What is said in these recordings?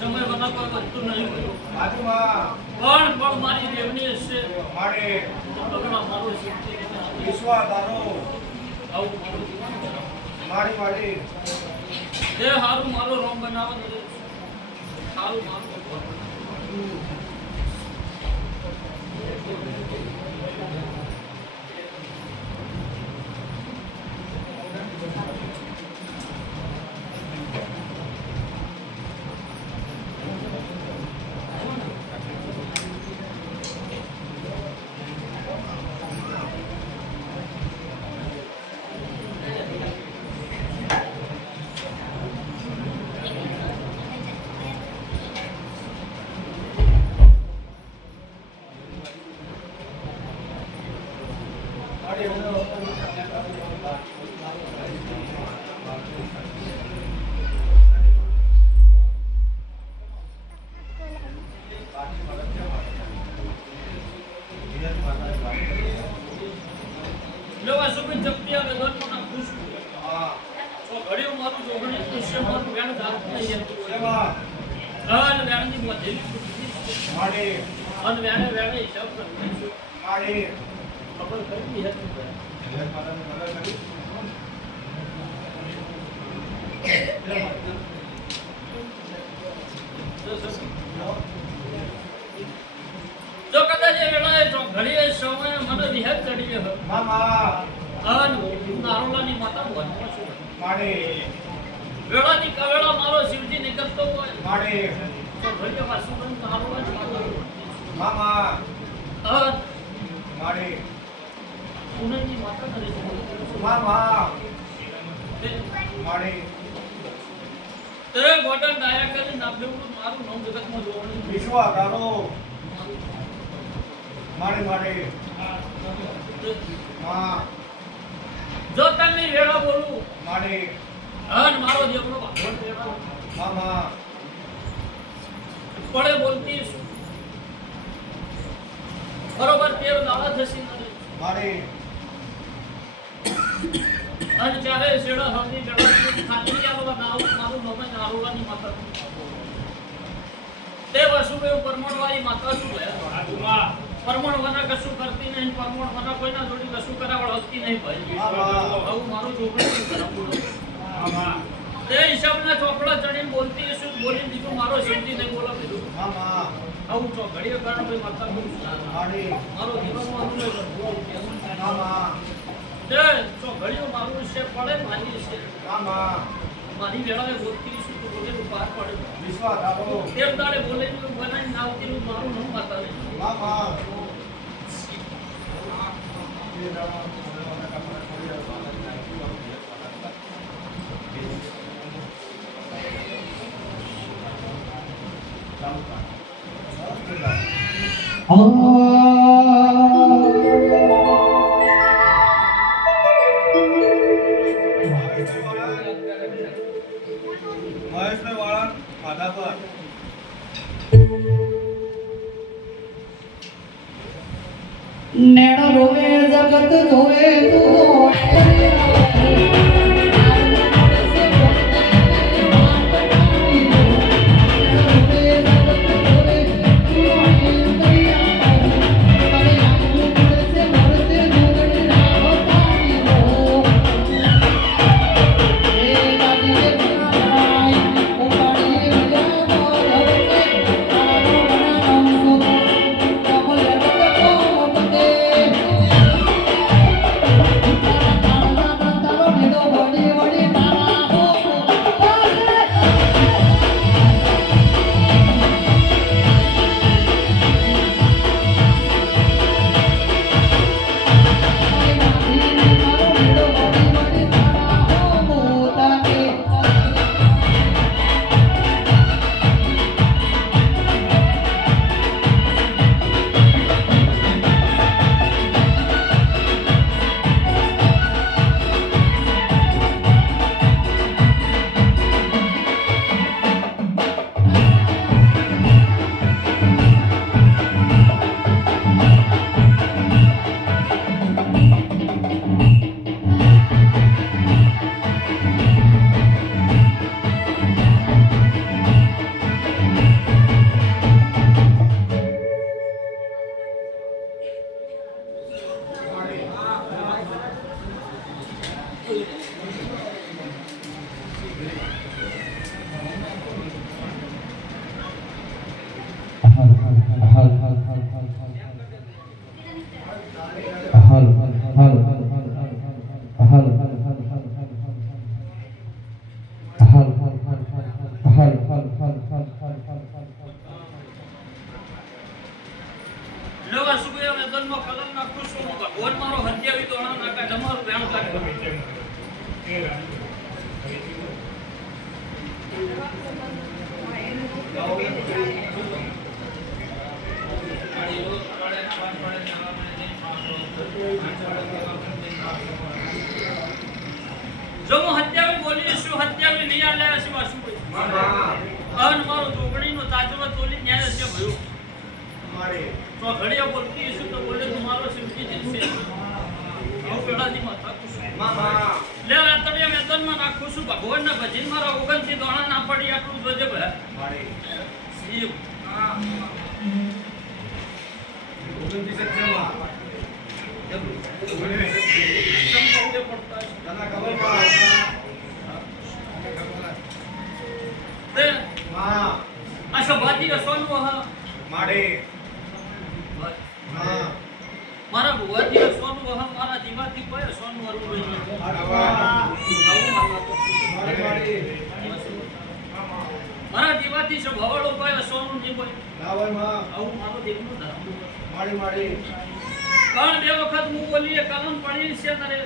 સમય બનાવવા વધતું નહીં પણ મારી રેવની છે બગડા મારો વિશ્વાસ આવું મારી એ હારું મારો રોમ બનાવવા સારું મારું જો કદાચ એ વેળાએ તો ઘડીએ સમય મને નિહાત ચડી ગયો મામા અન નારોલાની માતા બનવા છું માડે વેળાની કવેળા મારો શિવજી નીકળતો હોય માડે તો ઘડીએ પાછું નારોલાની માતા મામા અન માડે ઉનની માતા કરે મામા માડે તે બોટલ ડાયા કરી નાપ્યું મારું નામ જગતમાં જોવાનું વિશ્વા કારો મારે મારે માં જો તમે વેળા બોલું મારે અન મારો દેવનો ભાગવત વેળા મામા પડે બોલતી છું બરોબર 13 દાડા થશે મારે અને ચારે શેડા હળની વેળા ખાલી આલો નાવ મારું નામ નારોલાની માતા તે વસુદેવ પરમણવાળી માતા શું લે પરમણવાના કશું કરતી નહીં પરમણવાના કોઈના જોડી કશું કરાવળ હકતી નહીં ભાઈ આવું મારું છોકરું કરાવું તે હિસાબના ચોકડા ચડીને બોલતી શું બોલી દીધું મારો સિદ્ધિ નહીં બોલો દીધું આવું છો ઘડીએ કારણ ભાઈ માતા મારો જીવનમાં તે છો ઘડીઓ મારું છે પડે મારી છે મારી વેળાએ બોલતી શું તો બોલે તો પાર પડે વિશ્વા કારો તેમ દાડે બોલે તો બનાવી નાવતી મારું નામ માતા મામા મહેશભાઈ વાળા આધા પર નૈણ રોવે જગત જોવે તું નવા સુગયા મેદાનમાં કલમ નાખું છું ભગવાન મારો હત્યાવી દોણા નાખા તમારું ભેણ લાગે જો હું હત્યાવી બોલી છું હત્યાવી નહીં આલે છે વાસુ અન મારો જોગણીનો તાજવો તોલી ન્યાય છે ભયો મારે તો ઘડિયા બોલતી છું તો બોલે તમારો સિમકી જશે આવું પેડાની માતા મામા લે રાતડિયા મેદાનમાં નાખું છું ભગવાનના ભજન મારા ઓગનથી દોણા ના પડી આટલું જોજે ભાઈ મારે શિવ મારા ભુવાજી સોનું વહ મારા જીવાથી કોઈ સોનું વરું મારા જીવાથી છે ભવાડો કોઈ સોનું નહીં કોઈ આવું મારો દેવનું ધર્મ પણ બે વખત હું બોલીએ કલમ પડી છે તારે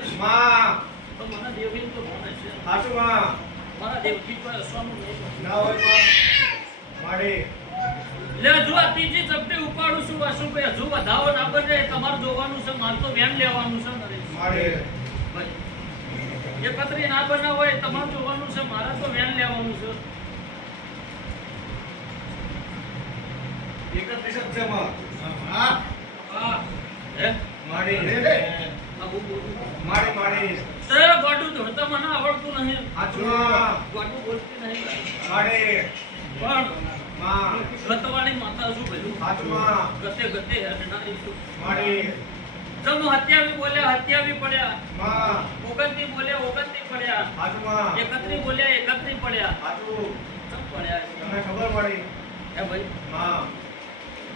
તો મને દેવી તો ભણે છે મારા દેવથી કોઈ સોનું નહીં માડી લે જો આ ત્રીજી ચપટી ઉપાડું છું વાસુભાઈ હજુ વધાવો ના બને તમારે જોવાનું છે મારે તો વેન લેવાનું છે નરેશ માડી ભાઈ એકત્રી ના બનાવ હોય તમારે જોવાનું છે મારે તો વેન લેવાનું છે 31 જ છે માં હા હા હે માડી આબુ બોલું માડી માડી તે ગોડું ધોતા મને આવડતું નહીં હાચું ગોડું બોલતી નહીં માડી પણ માં ગતવાળી માતા શું ભર્યું હાચું ગતે ગતે હરનારી શું માડી જમો હત્યાવી બોલ્યા હત્યાવી પડ્યા માં ઓગંતી બોલ્યા ઓગંતી પડ્યા હાચું એકત્રી બોલ્યા એકત્રી પડ્યા હાચું ચમ પડ્યા તમને ખબર પડી હે ભાઈ માં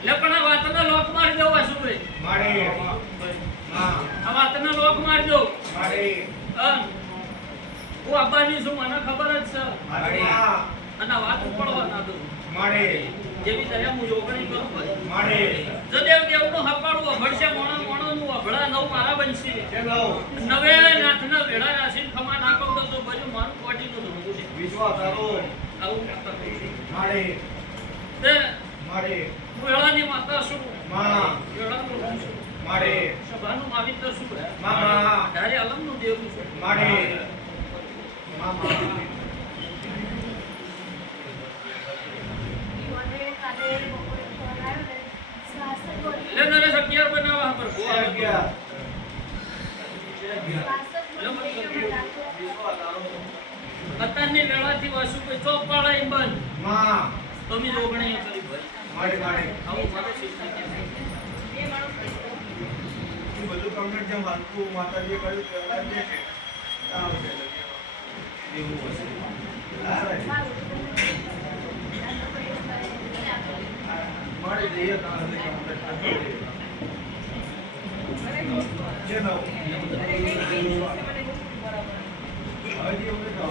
લે પણ આ વાતનો લોક મારી દો વાસુભાઈ માડી માં આ વાતનો લોક મારી દો માડી હું આબાની છું મને ખબર જ છે માડી અને આ વાત ઉપાડવા ના દઉં માડી જેવી દયા હું જોગણી કરું ભાઈ માડી જદેવ દેવનું હપાડું અભળશે મોણા મોણાનું અભળા નવ મારા બનશે ચલો નવે નાથના વેળા રાશિને ખમા નાખો તો બધું મારું કોટીનું ધોધું છે વિશ્વાસ કરો આવું કરતા થઈ માડી તે માડી વેળાની માતા શું માં વેળાનું રૂપ શું માડી સભાનું માવિત્ર શું માં ત્યારે અલમનું દેવું શું માડી માં લે નરેશ 11 બનાવવા પર અત્યારની વેળાથી વાસુભાઈ ચોપાળા એમ બંધ માં તમે જોગણી કરી ભાઈ માડી માડી આવું મારે શીખી કે એ બધું કમ્પ્લીટ જેમ હાલતું માતાજીએ કર્યું તે હવે છે આવશે એવું હશે માડી જઈએ ત્યાં સુધી કમ્પ્લીટ કરી જે નવ હજી એવું તો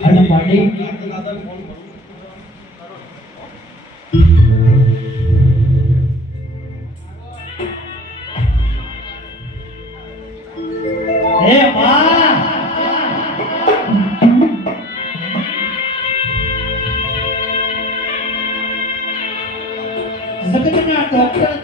અને પાટી હે માં જગતના ડોક્ટર